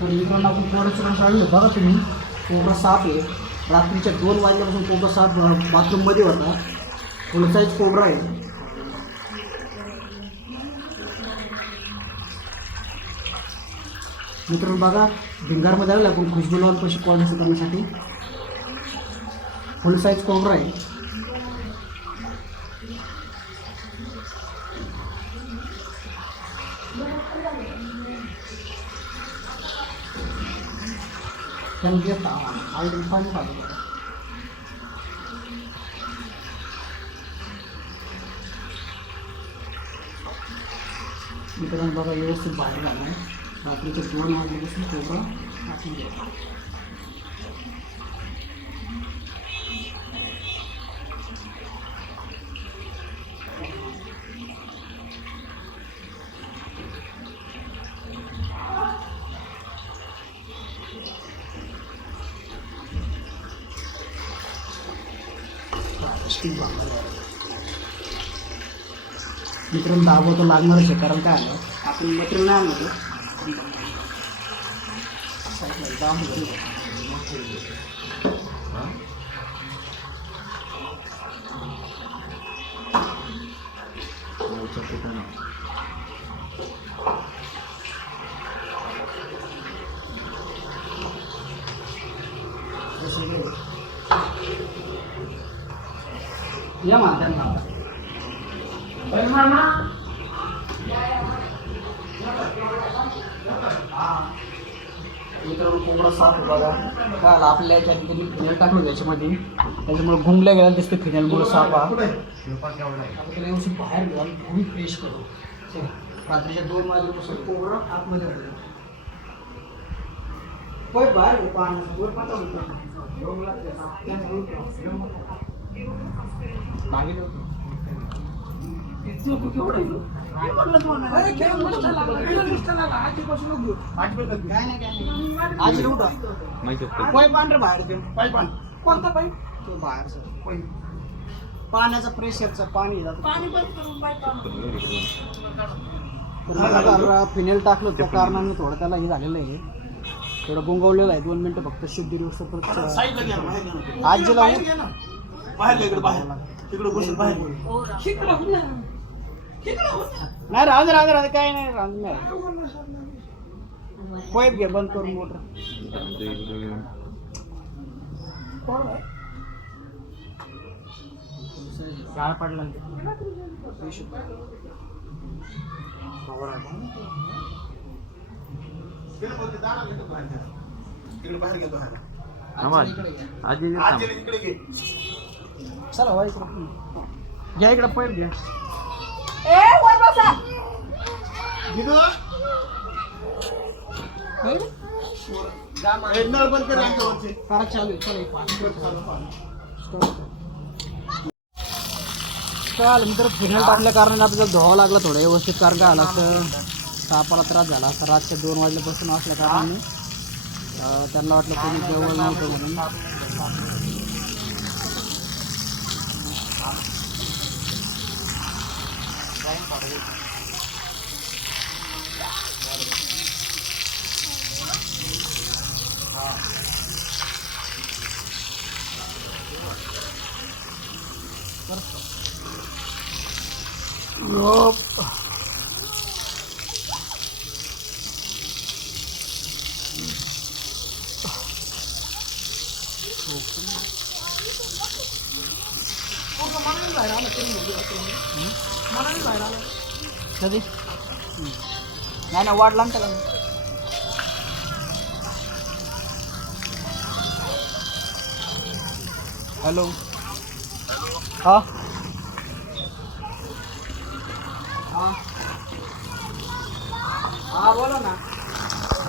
तर मित्रांनो आपण कोबराचं काढलं बघा तुम्ही. कोबरा साप आहे. रात्रीच्या 2 वाजल्यापासून कोबरा साप बाथरूममध्ये होता. फुल साईज कोबरा आहे. मित्रांनो बघा भिंगारमध्ये आलं आपण खुशबू लावून पैसे कॉल करण्यासाठी. फुल साईज कोबरा आहे. त्यांनी ऑलरेडी पाणी पाहिजे. मित्रांनो बघा व्यवस्थित बाहेर झाला आहे. रात्रीच्या 2 वाजल्यापासून कोबरा आतमध्ये होता. मित्रांनो दाबो तो लागणारच आहे. कारण काय आलं आपण मटेरियल नाही आणलं या मानतात मित्रांनो कोबरा साफ बघा काय आला आपल्या याच्यात फिनेल टाकलं त्याच्यामध्ये. त्याच्यामुळे घुंगल्या गेला दिसतं फिनेलमुळे साप हा. त्याला व्यवस्थित बाहेर घेऊन घुम फ्रेश करू. रात्रीच्या 2 वाजल्यापासून कोबरा आतमध्ये होतं. पै बाहेर घे पाण्याचं वर पाठवलं पाण्याचा प्रेशरचं पाणी फिनेल टाकलं त्या कारणाने थोडं त्याला हे झालेलं आहे. थोडं गुंगवलेलं आहे. 2 मिनिटं फक्त शुद्ध दिवस परत आज नाही राहू काय नाही राहू नाही. पाईप घे बंद करून मोटर. काय पडला बाहेर घेतो चला वा इकडं घ्या. इकडं पैप घ्या. चाल मित्र फिनेल टाकल्या कारणाने आपल्याला धुवावं लागलं थोडं व्यवस्थित. कारण काय आलं असं सापाला त्रास झाला असं रातच्या 2 वाजल्यापासून असल्या कारणाने त्यांना वाटलं कोणी जवळ नव्हतं म्हणून. कधी नाही ना वाढला ना त्याला. हॅलो हां हां हां बोला ना.